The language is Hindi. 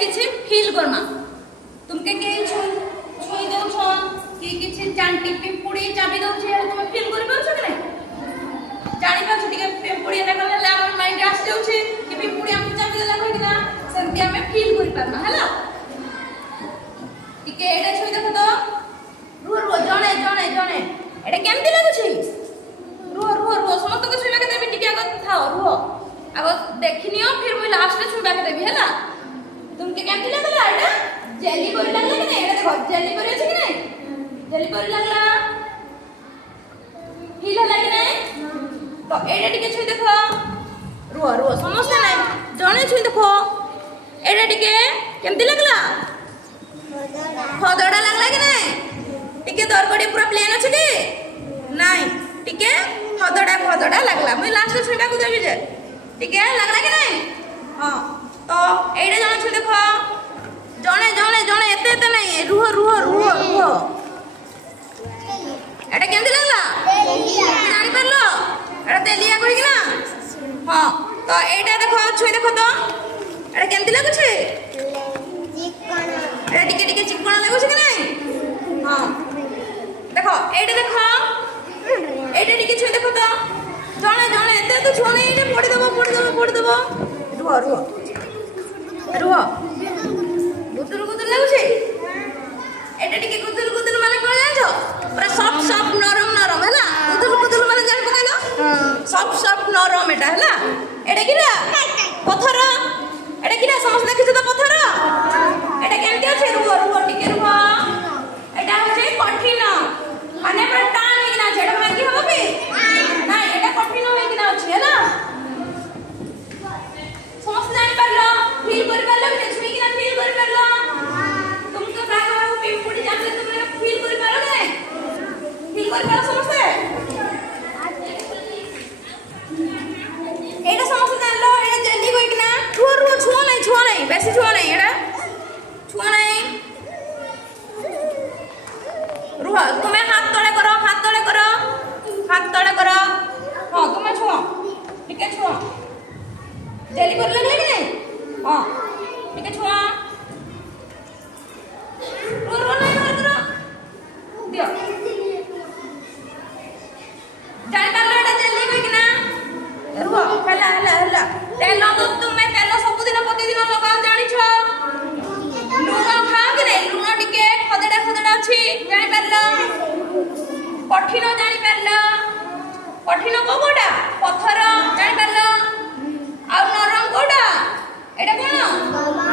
किसी फील करमा तुमके के छुई दो छो कि किसी चांटी पिंपुड़ी चाबी दो छे तुम फील कर पाछो कि नहीं जानि पाछो टिके पिंपुड़ी ना करले हमर माइंड आस जाउ छे कि पिंपुड़ी हम चाबी देला कहि ना सेंती हमें फील कर पाना हला टिके एडा छुई देखो तो रुह रुह जणे जणे जणे एडा केमती लागु छी रुह रुह रुह समस्त को छुई के देबी टिके आगो थाओ रुह आगो देखिनियो फिर मुई लास्ट में छुई के देबी हला तुमके केमती लागला एडा जेली परी लागला कि नहीं एडा देखो जेली परी अछि कि नहीं जेली परी लागला फील होला कि नहीं तो एडा टिके छुई देखो रुह रुह समस्या नहीं जणे छुई देखो एडा टिके केमती लागला खदड़ा लागला कि नहीं टिके दरगडी पूरा प्लेन अछि कि नहीं टिके खदड़ा लागला मुई लास्ट में छुईबा को देबी जे टिके लागला कि नहीं हां तो एडा जण छु देखो जणे जणे जणे एते एते नहीं रुह रुह रुह रुह एडा केमती लागला जानि परलो एडा तेलिया कहि कि ना हां तो एडा देखो छुई देखो तो एडा केमती लागु छी एडा टिके टिके चिकना लागु छी कि नहीं हां देखो एडा देखो एडा टिके छुई देखो तो जणे जणे एते तो छोने एडा फोड़ देबो रुह रुह रुह गुदुर गुदुर लागु छी एडा टिके गुदुर गुदुर माने कोन जानो पूरा सॉफ्ट सॉफ्ट नरम नरम हैला गुदुर गुदुर माने जान पकाइलो सॉफ्ट सॉफ्ट नरम एटा हैला एडा किरा पत्थर एडा किरा समझ देखि तो पत्थर एडा केमती अछि रुह रुह टिके रुह एडा होचे कठिन माने पर टान हिना जेडा मागी हो बे ना एडा कठिन होई कि ना अछि हैला समझ जानि परलो फील कर परलो कि छुई कि ना फील कर परलो तुमको प्राय हो पिंपुड़ी जानले तुम फील कर पारो ने फील कर पारो समझते एडा समझ जानलो एडा जल्दी होई कि ना रुह रुह छुओ नहीं बेसी छुओ नहीं एडा छुओ नहीं रुह तुम्हें हाथ तळे करो हाथ तळे करो हां तुम्हें छुओ ठीक है छुओ जेली पर लगले कि नहीं हां ठीक है छुओ रुह नहीं करो दियो जान परलो एटा जेली होई कि ना रुह हला तेल तो तुम्हें तेल सब दिन प्रतिदिन लगाओ जानि छ लूण खाओ कि नहीं लूण टिके खदड़ा अछि जानि परलो कठिन जानि परलो कठिन कोडा पत्थर जानि परलो आ नरम कोडा एटा कोन